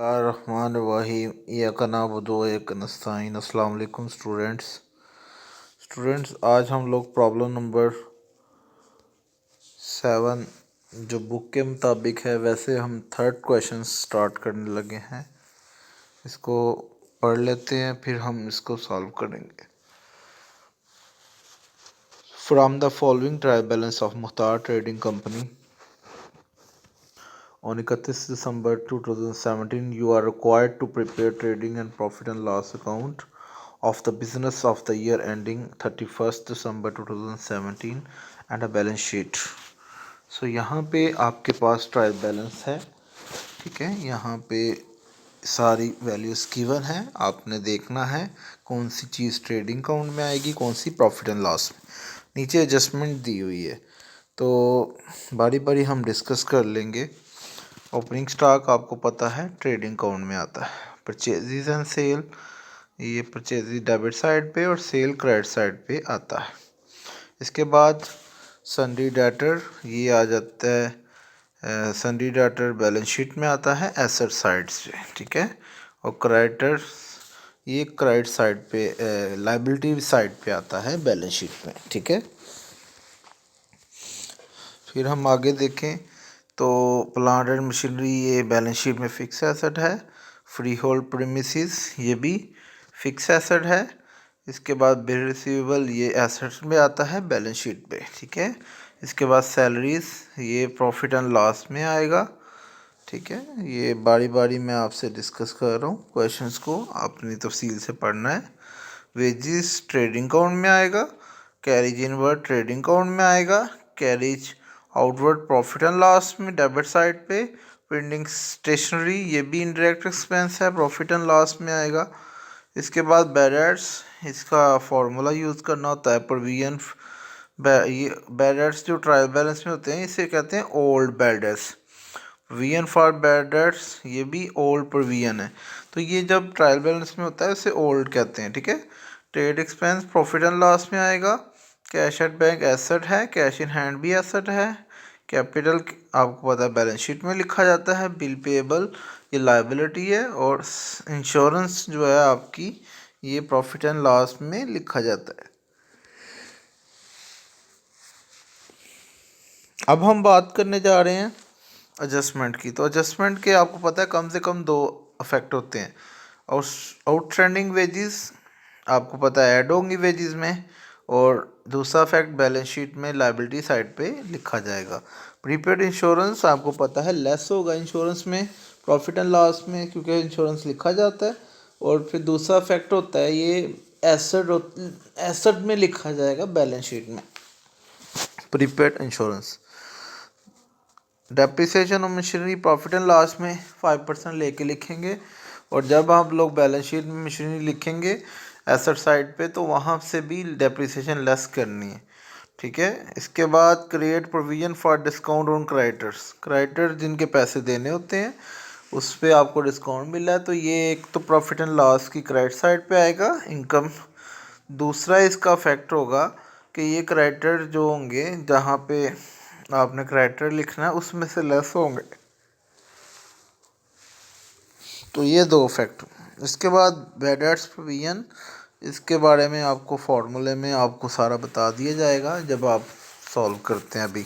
बिस्मिल्लाहिर्रहमानिर्रहीम इय्याका नअबुदु व इय्याका नस्तईन। अस्सलाम वालेकुम स्टूडेंट्स, आज हम लोग प्रॉब्लम नंबर 7 जो बुक के मुताबिक है, वैसे हम थर्ड क्वेश्चन स्टार्ट करने लगे हैं। इसको पढ़ लेते हैं, फिर हम इसको सॉल्व करेंगे। From the following trial balance of Mukhtar trading company on 31 December 2017, you are required to prepare trading and profit and loss account of the business of the year ending 31st December 2017 and a balance sheet. So यहाँ पे आपके पास trial balance है, ठीक है। यहाँ पे सारी values given है, आपने देखना है कौन सी चीज़ ट्रेडिंग अकाउंट में आएगी, कौन सी प्रॉफिट एंड लॉस में। नीचे एडजस्टमेंट दी हुई है, तो बारी बारी हम डिस्कस कर लेंगे। ओपनिंग स्टॉक आपको पता है ट्रेडिंग अकाउंट में आता है। परचेजेस एंड सेल, ये परचेजेस डेबिट साइड पे और सेल क्रेडिट साइड पे आता है। इसके बाद सन्डी डेटर, ये आ जाता है सन्डी डेटर बैलेंस शीट में आता है एसेट साइड से, ठीक है। और क्रेडिटर ये क्रेडिट साइड पे लायबिलिटी साइड पे आता है बैलेंस शीट में, ठीक है। फिर हम आगे देखें तो प्लांट एंड मशीनरी ये बैलेंस शीट में फिक्स एसेट है। फ्री होल्ड प्रीमिसेस ये भी फिक्स एसेट है। इसके बाद बिल रिसीवेबल ये एसेट्स में आता है बैलेंस शीट पे, ठीक है। इसके बाद सैलरीज ये प्रॉफिट एंड लॉस में आएगा, ठीक है। ये बारी बारी मैं आपसे डिस्कस कर रहा हूँ, क्वेश्चंस को अपनी तफसील से पढ़ना है। वेजिस ट्रेडिंग अकाउंट में आएगा, कैरिज इनवर्ड ट्रेडिंग अकाउंट में आएगा, carriage outward profit and loss में डेबिट साइड पे। प्रिंटिंग स्टेशनरी ये भी इनडायरेक्ट एक्सपेंस है, प्रॉफिट एंड लॉस में आएगा। इसके बाद बैड, इसका फॉर्मूला यूज़ करना होता है प्रोविजन। ये बैड जो ट्रायल बैलेंस में होते हैं इसे कहते हैं old badass. Provision for badass ये भी ओल्ड प्रोविजन है, तो ये जब ट्रायल बैलेंस में होता है उसे ओल्ड कहते हैं, ठीक है। Trade expense profit and loss में आएगा। कैश एट बैंक एसेट है, कैश इन हैंड भी एसेट है। कैपिटल आपको पता है बैलेंस शीट में लिखा जाता है। बिल पेएबल ये लायबिलिटी है, और इंश्योरेंस जो है आपकी ये प्रॉफिट एंड लॉस में लिखा जाता है। अब हम बात करने जा रहे हैं एडजस्टमेंट की। तो एडजस्टमेंट के आपको पता है कम से कम दो इफेक्ट होते हैं। और आउटस्टैंडिंग वेजेस आपको पता है ऐड होंगी वेजेस में, और दूसरा फैक्ट बैलेंस शीट में लायबिलिटी साइड पे लिखा जाएगा। प्रीपेड इंश्योरेंस आपको पता है लेस होगा इंश्योरेंस में प्रॉफिट एंड लॉस में, क्योंकि इंश्योरेंस लिखा जाता है। और फिर दूसरा फैक्ट होता है ये एसेट में लिखा जाएगा बैलेंस शीट में, prepaid insurance. Depreciation of machinery profit and loss में 5% लेके लिखेंगे, और जब आप लोग बैलेंस शीट में मशीनरी लिखेंगे एसेट साइड पे तो वहाँ से भी डेप्रिसिएशन लेस करनी है, ठीक है। इसके बाद create provision for discount on creditors, creditor जिनके पैसे देने होते हैं उस पर आपको डिस्काउंट मिला है, तो ये एक तो प्रॉफिट एंड लॉस की क्रेडिट साइड पे आएगा इनकम। दूसरा इसका फैक्ट होगा कि ये क्रेडिटर जो होंगे जहाँ पे आपने क्रेडिटर लिखना है उसमें से लेस होंगे, तो ये दो फैक्ट। इसके बाद बैड डेट्स प्रोविजन, इसके बारे में आपको फार्मूले में आपको सारा बता दिया जाएगा जब आप सॉल्व करते हैं। अभी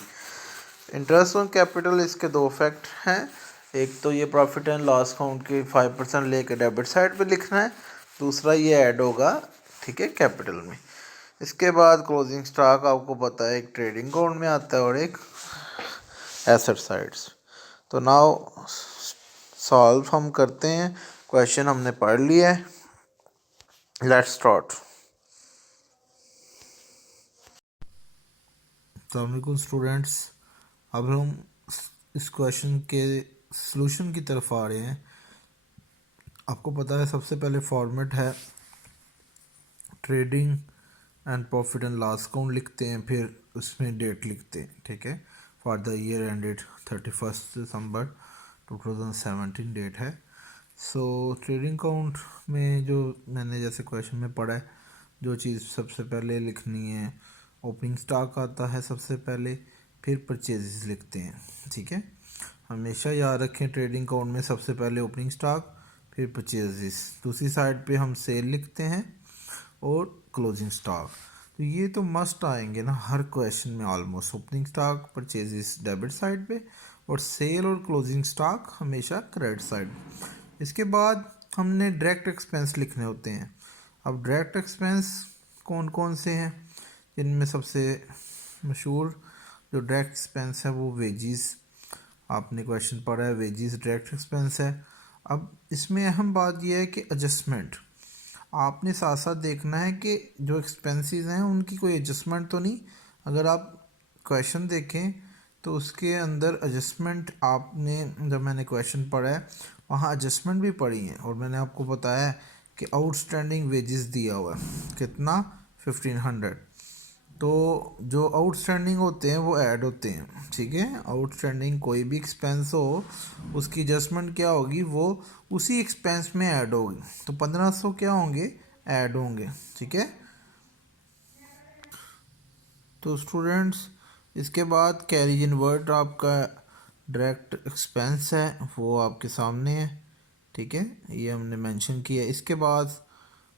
इंटरेस्ट ऑन कैपिटल, इसके दो फैक्ट हैं। एक तो ये प्रॉफिट एंड लॉस अकाउंट के 5% लेके डेबिट साइड पे लिखना है, दूसरा ये ऐड होगा, ठीक है, कैपिटल में। इसके बाद क्लोजिंग स्टॉक आपको पता है एक ट्रेडिंग अकाउंट में आता है और एक एसेट साइड्स। तो नाउ सॉल्व हम करते हैं, क्वेश्चन हमने पढ़ लिया है, लेट्स स्टार्ट। अस्सलाम स्टूडेंट्स, अब हम इस क्वेश्चन के सॉल्यूशन की तरफ आ रहे हैं। आपको पता है सबसे पहले फॉर्मेट है trading and profit and loss account लिखते हैं, फिर उसमें डेट लिखते हैं, ठीक है। For the year ended 31 December 2017 date है। सो ट्रेडिंग अकाउंट में जो मैंने जैसे क्वेश्चन में पढ़ा है, जो चीज़ सबसे पहले लिखनी है, ओपनिंग स्टॉक आता है सबसे पहले, फिर परचेजेस लिखते हैं, ठीक है। हमेशा याद रखें ट्रेडिंग अकाउंट में सबसे पहले ओपनिंग स्टॉक, फिर परचेजेस, दूसरी साइड पे हम सेल लिखते हैं और क्लोजिंग स्टॉक। तो ये तो मस्ट आएंगे ना हर क्वेश्चन में almost, opening stock purchases debit side पे और सेल और क्लोजिंग स्टॉक हमेशा क्रेडिट साइड। इसके बाद हमने डायरेक्ट एक्सपेंस लिखने होते हैं। अब डायरेक्ट एक्सपेंस कौन कौन से हैं, जिनमें सबसे मशहूर जो डायरेक्ट एक्सपेंस है वो वेजिस, आपने क्वेश्चन पढ़ा है वेजिस डायरेक्ट एक्सपेंस है। अब इसमें अहम बात यह है कि एडजस्टमेंट, आपने साथ साथ देखना है कि जो एक्सपेंसेस हैं उनकी कोई एडजस्टमेंट तो नहीं। अगर आप क्वेश्चन देखें तो उसके अंदर एडजस्टमेंट आपने, जब मैंने क्वेश्चन पढ़ा है वहाँ एडजस्टमेंट भी पढ़ी है और मैंने आपको बताया है कि आउटस्टैंडिंग वेजेस दिया हुआ है कितना 1500। तो जो आउटस्टैंडिंग होते हैं वो ऐड होते हैं, ठीक है। आउटस्टैंडिंग कोई भी एक्सपेंस हो उसकी एडजस्टमेंट क्या होगी, वो उसी एक्सपेंस में ऐड होगी। तो 1500 क्या होंगे, ऐड होंगे, ठीक है। तो स्टूडेंट्स इसके बाद कैरी इनवर्ट आपका डायरेक्ट एक्सपेंस है वो आपके सामने है, ठीक है, ये हमने मेंशन किया। इसके बाद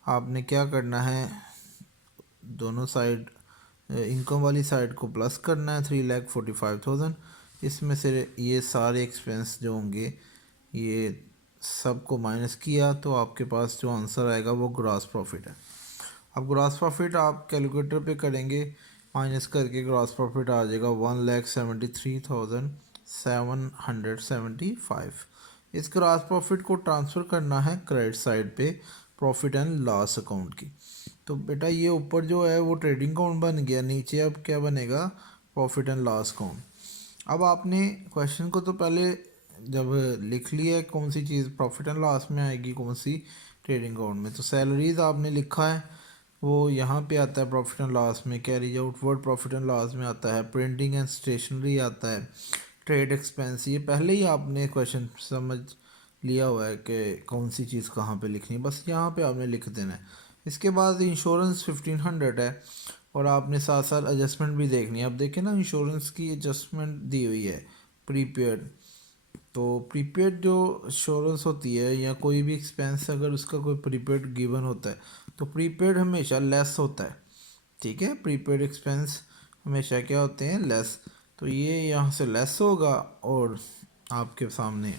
आपने क्या करना है, दोनों साइड इनकम वाली साइड को प्लस करना है 3,45,000। इसमें से ये सारे एक्सपेंस जो होंगे ये सबको माइनस किया तो आपके पास जो आंसर आएगा वो ग्रॉस प्रॉफिट है। अब ग्रॉस प्रॉफिट आप कैलकुलेटर पे करेंगे, माइनस करके ग्रॉस प्रॉफिट आ जाएगा 1,73,775। इस ग्रॉस प्रॉफिट को ट्रांसफ़र करना है क्रेडिट साइड पे प्रॉफिट एंड लॉस अकाउंट की। तो बेटा ये ऊपर जो है वो ट्रेडिंग अकाउंट बन गया, नीचे अब क्या बनेगा, प्रॉफिट एंड लॉस अकाउंट। अब आपने क्वेश्चन को तो पहले जब लिख लिया कौन सी चीज़ प्रॉफिट एंड लॉस में आएगी, कौन सी ट्रेडिंग अकाउंट में, तो सैलरीज आपने लिखा है वो यहाँ पे आता है प्रॉफिट एंड लॉस में, carry outward profit and loss में आता है, प्रिंटिंग एंड स्टेशनरी आता है, ट्रेड एक्सपेंस, ये पहले ही आपने क्वेश्चन समझ लिया हुआ है कि कौन सी चीज़ कहाँ पे लिखनी है, बस यहाँ पे आपने लिख देना है। इसके बाद इंश्योरेंस 1500 है और आपने साथ साथ एडजस्टमेंट भी देखनी है। अब देखें ना इंश्योरेंस की एडजस्टमेंट दी हुई है प्रीपेड, तो प्रीपेड जो इंश्योरेंस होती है या कोई भी एक्सपेंस अगर उसका कोई प्रीपेड गिवन होता है तो प्रीपेड हमेशा लेस होता है, ठीक है। प्रीपेड एक्सपेंस हमेशा क्या होते हैं, लेस। तो ये यहाँ से लेस होगा और आपके सामने।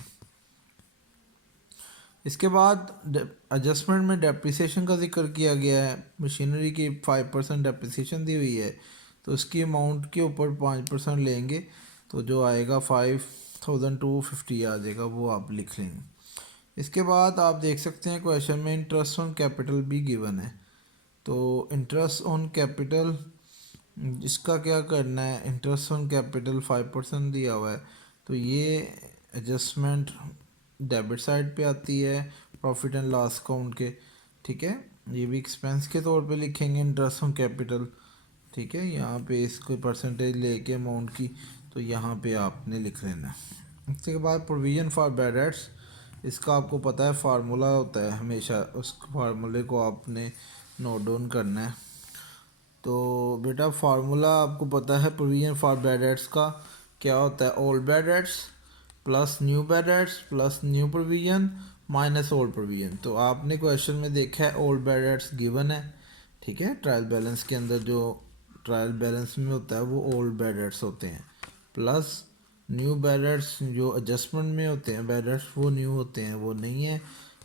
इसके बाद एडजस्टमेंट में डेप्रिसिएशन का जिक्र किया गया है, मशीनरी की 5% डेप्रिसिएशन दी हुई है तो उसकी अमाउंट के ऊपर 5% लेंगे तो जो आएगा 5,250 आ जाएगा, वो आप लिख लेंगे। इसके बाद आप देख सकते हैं क्वेश्चन में इंटरेस्ट ऑन कैपिटल भी गिवन है, तो इंटरेस्ट ऑन कैपिटल इसका क्या करना है, इंटरेस्ट ऑन कैपिटल 5% दिया हुआ है तो ये एडजस्टमेंट डेबिट साइड पे आती है प्रॉफिट एंड लॉस अकाउंट के, ठीक है। ये भी एक्सपेंस के तौर पे लिखेंगे इंटरेस्ट ऑन कैपिटल, ठीक है। यहाँ पे इसको परसेंटेज लेके अमाउंट की तो यहाँ पे आपने लिख लेना है। इसके बाद प्रोविजन फॉर बैड डेट्स, इसका आपको पता है फार्मूला होता है हमेशा, उस फार्मूले को आपने नोट डाउन करना है। तो बेटा फार्मूला आपको पता है प्रोविजन फॉर बैड डेट्स का क्या होता है, old bad debts plus new bad debts plus new provision minus old provision. तो आपने क्वेश्चन में देखा है ओल्ड बैड डेट्स गिवन है, ठीक है। ट्रायल बैलेंस के अंदर जो ट्रायल बैलेंस में होता है वो ओल्ड बैड डेट्स होते हैं, प्लस न्यू बैड डेट्स जो एडजस्टमेंट में होते हैं बैड डेट्स वो न्यू होते हैं, वो नहीं है।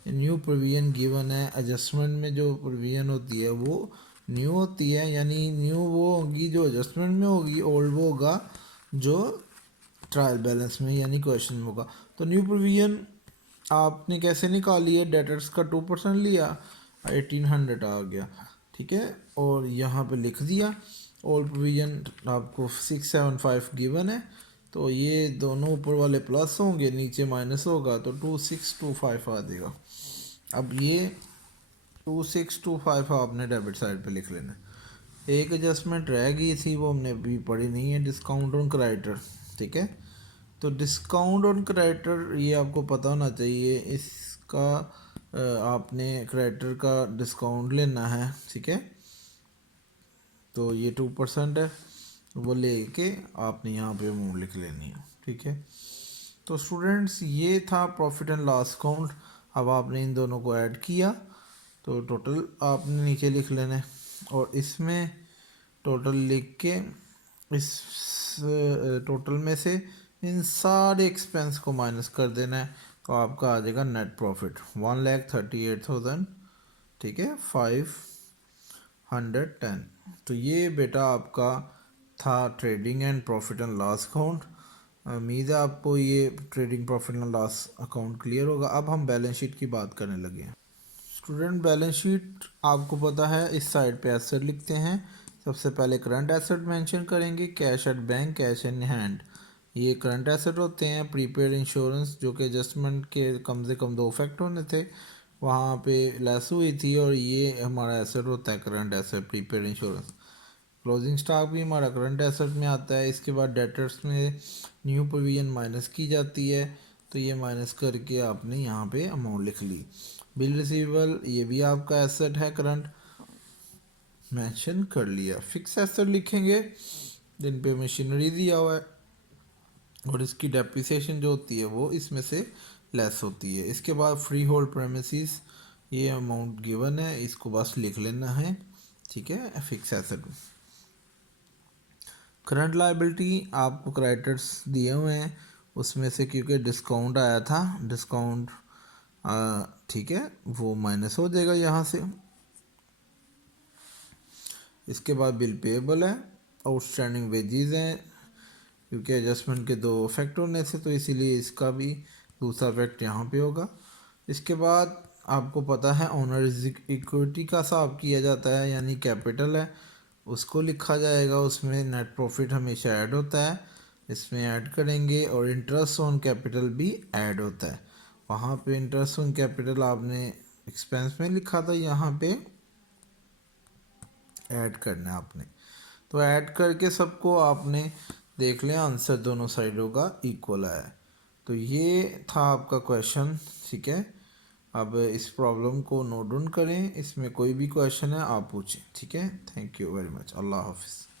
न्यू प्रोविजन गिवन है, एडजस्टमेंट में जो प्रोविजन होती है वो न्यू होती है, यानी न्यू वो होगी जो एडजस्टमेंट में होगी, ओल्ड वो होगा जो ट्रायल बैलेंस में यानी क्वेश्चन में होगा। तो न्यू प्रोविजन आपने कैसे निकाली है, डेटर्स का 2% लिया 1800 आ गया, ठीक है, और यहाँ पे लिख दिया। ओल्ड प्रोविजन आपको 675 गिवन है तो ये दोनों ऊपर वाले प्लस होंगे नीचे माइनस होगा तो 2625 आ जाएगा। अब ये 2625 आपने डेबिट साइड पे लिख लेना है। एक एडजस्टमेंट रह गई थी वो हमने अभी पढ़ी नहीं है, डिस्काउंट ऑन क्रेडिटर, ठीक है। तो डिस्काउंट ऑन क्रेडिटर ये आपको पता होना चाहिए, इसका आपने क्रेडिटर का डिस्काउंट लेना है, ठीक है। तो ये 2% है, वो लेके आपने यहाँ पे अमाउंट लिख लेनी है, ठीक है। तो स्टूडेंट्स ये था प्रॉफिट एंड लॉस अकाउंट। अब आपने इन दोनों को ऐड किया तो टोटल आपने नीचे लिख लेना है, और इसमें टोटल लिख के इस टोटल में से इन सारे एक्सपेंस को माइनस कर देना है, तो आपका आ जाएगा नेट प्रॉफिट 1,38,000, ठीक है, 510। तो ये बेटा आपका था trading and profit and loss account. उम्मीद है आपको ये trading profit and loss account clear होगा। अब हम बैलेंस शीट की बात करने लगे हैं। स्टूडेंट बैलेंस शीट आपको पता है इस साइड पे एसेट लिखते हैं। सबसे पहले करंट एसेट मेंशन करेंगे, cash at bank, cash in hand, ये करंट एसेट होते हैं। प्रीपेड इंश्योरेंस जो कि एडजस्टमेंट के कम से कम 2 फैक्ट होने थे, वहाँ पे लेस हुई थी, और ये हमारा एसेट होता है current asset prepaid insurance. Closing stock भी हमारा करंट एसेट में आता है। इसके बाद डेटर्स में न्यू प्रोविजन माइनस की जाती है, तो ये माइनस करके आपने यहाँ पे अमाउंट लिख ली। बिल रिसीवेबल ये भी आपका एसेट है, करंट मेंशन कर लिया। फिक्स एसेट लिखेंगे जिन पे मशीनरी दिया हुआ है, और इसकी डेप्रिसिएशन जो होती है वो इसमें से लेस होती है। इसके बाद फ्री होल्ड प्रेमिसेस, ये अमाउंट गिवन है, इसको बस लिख लेना है, ठीक है, फिक्स एसेट। करंट लायबिलिटी आपको क्रेडिटर्स दिए हुए हैं, उसमें से क्योंकि डिस्काउंट आया था, डिस्काउंट ठीक है, वो माइनस हो जाएगा यहाँ से। इसके बाद बिल पेएबल है, आउटस्टैंडिंग वेजेस हैं, क्योंकि एडजस्टमेंट के 2 फैक्ट होने से, तो इसीलिए इसका भी दूसरा फैक्ट यहाँ पे होगा। इसके बाद आपको पता है ओनर इक्विटी का हिसाब किया जाता है, यानी कैपिटल है उसको लिखा जाएगा, उसमें नेट प्रॉफिट हमेशा ऐड होता है, इसमें ऐड करेंगे। और इंटरेस्ट ऑन कैपिटल भी ऐड होता है, वहाँ पे इंटरेस्ट ऑन कैपिटल आपने एक्सपेंस में लिखा था, यहाँ पे ऐड करना है आपने। तो ऐड करके सबको आपने देख लें, आंसर दोनों साइडों का इक्वल आया है। तो ये था आपका क्वेश्चन, ठीक है। अब इस प्रॉब्लम को नोट डाउन करें, इसमें कोई भी क्वेश्चन है आप पूछें, ठीक है। थैंक यू वेरी मच, अल्लाह हाफिज़।